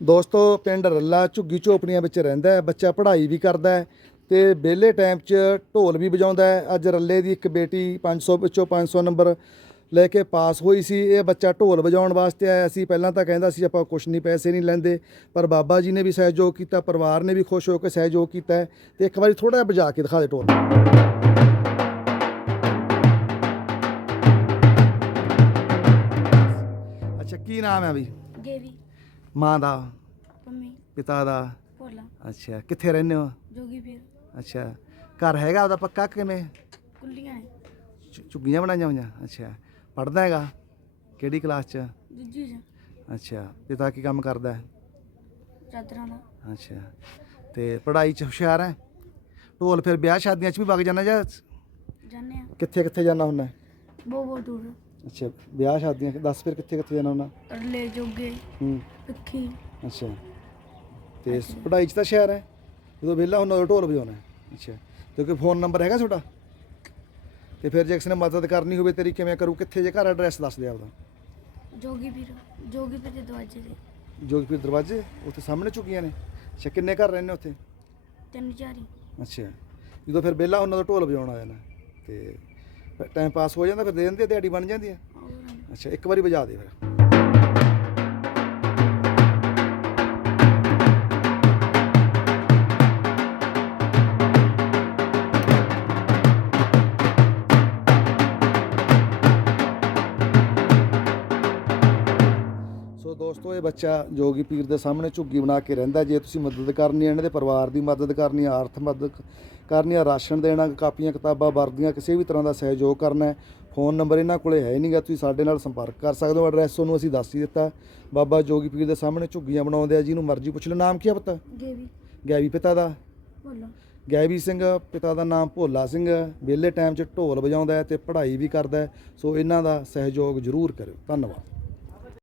ਦੋਸਤੋ, ਪਿੰਡ ਰੱਲਾ ਝੁੱਗੀ ਝੋਪੜੀਆਂ ਵਿੱਚ ਰਹਿੰਦਾ ਹੈ, ਬੱਚਾ ਪੜ੍ਹਾਈ ਵੀ ਕਰਦਾ ਹੈ ਤੇ ਵਿਹਲੇ ਟਾਈਮ 'ਚ ਢੋਲ ਵੀ ਵਜਾਉਂਦਾ ਹੈ। ਅੱਜ ਰੱਲੇ ਦੀ ਇੱਕ ਬੇਟੀ 500 ਵਿੱਚੋਂ 500 ਨੰਬਰ ਲੈ ਕੇ ਪਾਸ ਹੋਈ ਸੀ। ਇਹ ਬੱਚਾ ਢੋਲ ਵਜਾਉਣ ਵਾਸਤੇ ਆਇਆ ਸੀ। ਪਹਿਲਾਂ ਤਾਂ ਕਹਿੰਦਾ ਸੀ, ਆਪਾਂ ਕੁਛ ਨਹੀਂ ਪੈਸੇ ਨਹੀਂ ਲੈਂਦੇ। ਪਰ ਬਾਬਾ ਜੀ ਨੇ ਵੀ ਸਹਿਯੋਗ ਕੀਤਾ, ਪਰਿਵਾਰ ਨੇ ਵੀ ਖੁਸ਼ ਹੋ ਕੇ ਸਹਿਯੋਗ ਕੀਤਾ ਹੈ ਤੇ ਇੱਕ ਵਾਰੀ ਥੋੜਾ ਜਿਹਾ ਵਜਾ ਕੇ ਦਿਖਾ ਦੇ ਢੋਲ। ਅੱਛਾ ਕੀ ਨਾਮ ਹੈ ਵੀ? ਗੇਵੀ ਮਾਂ ਦਾ? ਪੰਮੀ। ਪਿਤਾ ਦਾ? ਭੋਲਾ। ਅੱਛਾ ਕਿੱਥੇ ਰਹਿੰਦੇ ਹੋ? ਜੋਗੀ ਫਿਰ ਅੱਛਾ ਘਰ ਹੈਗਾ ਉਹਦਾ ਪੱਕਾ ਕਿਵੇਂ? ਕੁੱਲੀਆਂ ਹੈ ਝੁੱਗੀਆਂ ਬਣਾਈਆਂ ਹੋਈਆਂ? ਅੱਛਾ ਪੜਦਾ ਹੈਗਾ? ਕਿਹੜੀ ਕਲਾਸ 'ਚ? ਦੂਜੀ ਚ। ਅੱਛਾ ਪਿਤਾ ਕੀ ਕੰਮ ਕਰਦਾ ਹੈ? ਚਾਦਰਾਂ ਦਾ। ਅੱਛਾ ਤੇ ਪੜ੍ਹਾਈ 'ਚ ਹੁਸ਼ਿਆਰ ਹੈ? ਢੋਲ ਫਿਰ ਵਿਆਹ ਸ਼ਾਦੀਆਂ 'ਚ ਵੀ ਵਗ ਜਾਣਾ ਜਾਂ ਜਾਣੇ ਆ। ਕਿੱਥੇ ਕਿੱਥੇ ਜਾਣਾ ਹੁੰਦਾ ਬਹੁਤ ਬਹੁਤ ਦੂਰ। ਅੱਛਾ ਵਿਆਹ ਸ਼ਾਦੀਆਂ ਦੱਸ ਫਿਰ ਕਿੱਥੇ ਕਿੱਥੇ ਜਾਣਾ ਹੁੰਦਾ ਅਰਲੇ ਜੋਗੇ ਹੂੰ। ਪਿੱਖੀ ਅੱਛਾ। ਤੇ ਪੜ੍ਹਾਈ 'ਚ ਤਾਂ ਹੁਸ਼ਿਆਰ ਹੈ। ਜਦੋਂ ਵਿਹਲਾ ਹੁੰਦਾ ਉਦੋਂ ਢੋਲ ਵਜਾਉਣਾ ਹੈ। ਅੱਛਾ। ਤੇ ਕੋਈ ਫੋਨ ਨੰਬਰ ਹੈਗਾ ਤੁਹਾਡਾ? ਤੇ ਫਿਰ ਜੇ ਕਿਸੇ ਨੇ ਮਦਦ ਕਰਨੀ ਹੋਵੇ ਤੇਰੀ ਕਿਵੇਂ ਕਰੂ? ਕਿੱਥੇ ਜੇ ਘਰ ਐਡਰੈਸ ਦੱਸ ਦੇ ਆਪਦਾ। ਜੋਗੀ ਵੀਰ ਜੋਗੀ ਵੀਰ ਦੇ ਦਰਵਾਜ਼ੇ ਤੇ। ਜੋਗਪੀਰ ਦਰਵਾਜ਼ੇ? ਉੱਥੇ ਸਾਹਮਣੇ ਝੁਕੀਆਂ ਨੇ। ਅੱਛਾ ਕਿੰਨੇ ਘਰ ਰਹਿੰਦੇ ਉੱਥੇ? ਤਿੰਨ ਚਾਰੀ ਅੱਛਾ। ਜਦੋਂ ਫਿਰ ਵਿਹਲਾ ਉਹਨਾਂ ਦਾ ਢੋਲ ਵਜਾਉਣ ਆ ਜਾਣਾ ਤੇ ਟਾਈਮ ਪਾਸ ਹੋ ਜਾਂਦਾ ਫਿਰ ਦੇ ਦਿੰਦੇ ਆ, ਦਿਹਾੜੀ ਬਣ ਜਾਂਦੀ ਹੈ ਹੋਰ। ਅੱਛਾ ਇੱਕ ਵਾਰੀ ਵਜਾ ਦੇ ਫਿਰ। ਦੋਸਤੋ ਇਹ ਬੱਚਾ ਜੋਗੀ ਪੀਰ ਦੇ ਸਾਹਮਣੇ ਝੁੱਗੀ ਬਣਾ ਕੇ ਰਹਿੰਦਾ ਜੇ ਤੁਸੀਂ ਮਦਦ ਕਰਨੀ ਹੈ ਇਹਨਾਂ ਦੇ ਪਰਿਵਾਰ ਦੀ ਮਦਦ ਕਰਨੀ ਹੈ ਆਰਥਿਕ ਮਦਦ ਕਰਨੀ ਹੈ ਰਾਸ਼ਨ ਦੇਣਾ ਕਾਪੀਆਂ ਕਿਤਾਬਾਂ ਵਰਦੀਆਂ ਕਿਸੇ ਵੀ ਤਰ੍ਹਾਂ ਦਾ ਸਹਿਯੋਗ ਕਰਨਾ ਹੈ ਫੋਨ ਨੰਬਰ ਇਹਨਾਂ ਕੋਲੇ ਹੈ ਨਹੀਂਗਾ ਤੁਸੀਂ ਸਾਡੇ ਨਾਲ ਸੰਪਰਕ ਕਰ ਸਕਦੇ ਹੋ। ਐਡਰੈਸ ਤੁਹਾਨੂੰ ਅਸੀਂ ਦੱਸ ਹੀ ਦਿੱਤਾ। ਬਾਬਾ ਜੋਗੀ ਪੀਰ ਦੇ ਸਾਹਮਣੇ ਝੁੱਗੀਆਂ ਬਣਾਉਂਦੇ ਆ ਜਿਹਨੂੰ ਮਰਜ਼ੀ ਪੁੱਛ ਲਓ। ਨਾਮ ਕੀ ਹੈ ਪੁੱਤ? ਗੇਵੀ। ਗੈਵੀ ਪਿਤਾ ਦਾ? ਭੋਲਾ। ਗੈਵੀ ਸਿੰਘ ਪਿਤਾ ਦਾ ਨਾਮ ਭੋਲਾ ਸਿੰਘ। ਵਿਹਲੇ ਟਾਈਮ 'ਚ ਢੋਲ ਵਜਾਉਂਦਾ ਹੈ ਤੇ ਪੜ੍ਹਾਈ ਵੀ ਕਰਦਾ ਹੈ। ਸੋ ਇਹਨਾਂ ਦਾ ਸਹਿਯੋਗ ਜ਼ਰੂਰ ਕਰਿਓ। ਧੰਨਵਾਦ।